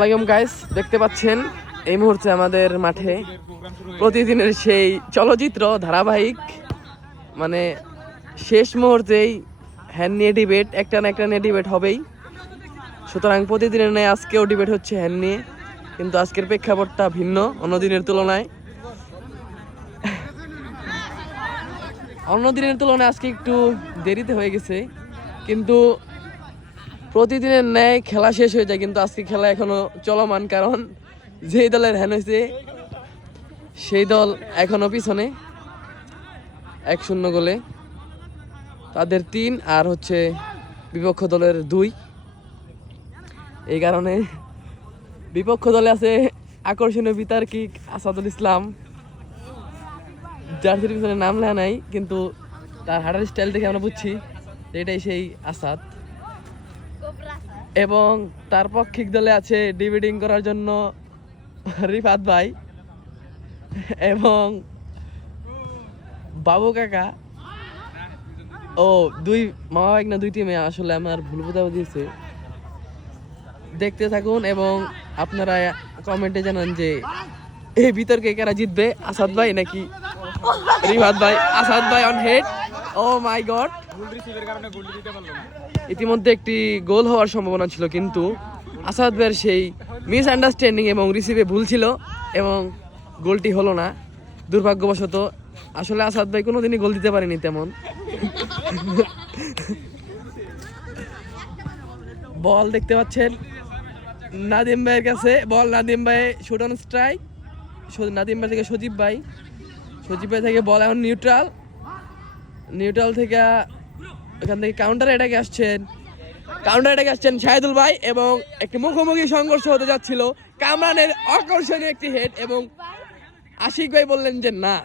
আসসালামু গাইস, দেখতে পাচ্ছেন এই মুহূর্তে আমাদের মাঠে প্রতিদিনের সেই চলচ্চিত্র ধারাবাহিক মানে শেষ মুহূর্তেই হ্যান্ড নিয়ে ডিবেট, একটা না একটা নিয়ে ডিবেট হবেই। সুতরাং প্রতিদিনের ন্যায় আজকেও ডিবেট হচ্ছে হ্যান্ড নিয়ে, কিন্তু আজকের প্রেক্ষাপটটা ভিন্ন অন্য দিনের তুলনায়। আজকে একটু দেরিতে হয়ে গেছে, কিন্তু প্রতিদিনের ন্যায় খেলা শেষ হয়ে যায়, কিন্তু আজকে খেলা এখনো চলমান, কারণ যেই দলের হ্যান হয়েছে সেই দল এখনো পিছনে 1-0 গোলে। তাদের 3 আর হচ্ছে বিপক্ষ দলের 2। এই কারণে বিপক্ষ দলে আছে আকর্ষণীয় বিতার্কিক আসাদুল ইসলাম, জার্সির পিছনে নাম লেখা নাই, কিন্তু তার হাঁটার স্টাইল দেখে আমরা বুঝছি এটাই সেই আসাদ। এবং তার পক্ষিক দলে আছে ডিবেটিং করার জন্য রিফাত ভাই এবং বাবু কাকা। ও 2 মামা ভাই না 2 টিমে, আসলে আমার ভুল বোঝাবুঝি দিয়েছে। দেখতে থাকুন এবং আপনারা কমেন্টে জানান যে এই বিতর্কে কারা জিতবে, আসাদ ভাই নাকি রিফাত ভাই। আসাদ ভাই on head, oh my god. ইতিমধ্যে একটি গোল হওয়ার সম্ভাবনা ছিল, কিন্তু আসাদ ভাইয়ের সেই মিস আন্ডারস্ট্যান্ডিং এবং রিসিভে ভুল ছিল এবং গোলটি হলো না দুর্ভাগ্যবশত। আসলে আসাদ ভাই কোনোদিনই গোল দিতে পারেনি তেমন। বল দেখতে পাচ্ছেন নাদিম ভাইয়ের কাছে, বল নাদিম ভাই শুট অন স্ট্রাইক। নাদিম ভাই থেকে সজীব ভাই থেকে বল এখন নিউট্রাল থেকে এখান থেকে কাউন্টার অ্যাটাকে আসছেন শাহিদুল ভাই, এবং একটি মুখোমুখি সংঘর্ষ হতে যাচ্ছিল। কামরানের আকর্ষণীয় একটি হেড, এবং আশিক ভাই বললেন যে না,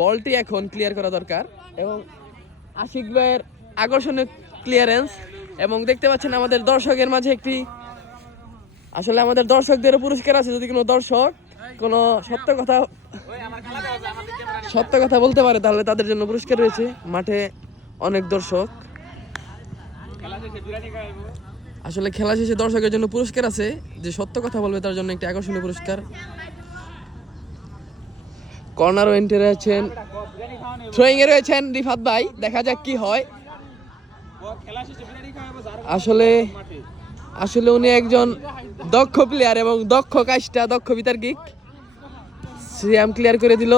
বলটি এখন ক্লিয়ার করা দরকার, এবং আশিক ভাইয়ের আকর্ষণীয় ক্লিয়ারেন্স। এবং দেখতে পাচ্ছেন আমাদের দর্শকের মাঝে একটি, আসলে আমাদের দর্শকদেরও পুরস্কার আছে, যদি কোনো দর্শক কোনো সত্য কথা বলতে পারে তাহলে তাদের জন্য পুরস্কার রয়েছে। মাঠে অনেক দর্শক, আসলে খেলা শেষে দর্শকের জন্য পুরস্কার আছে, যে সত্য কথা বলবে তার জন্য একটি আকর্ষণীয় পুরস্কার। কর্নার ওয়েন্টে রয়েছেন, থ্রোয়িং এ রয়েছেন রিফাত ভাই, দেখা যাক কি হয়। আসলে উনি একজন দক্ষ প্লেয়ার এবং দক্ষ বিতার্কিক। সিয়াম ক্লিয়ার করে দিল,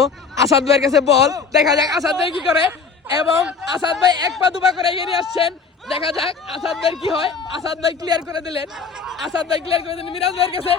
আসাদ ভাইয়ের কাছে বল, দেখা যাক আসাদ ভাই কি করে, এবং আসাদ ভাই 1 পা 2 পা করে এগিয়ে আসছেন। দেখা যাক আসাদ ভাইয়ের কি হয়। আসাদ ভাই ক্লিয়ার করে দিলেন মিরাজ ভাইয়ের কাছে।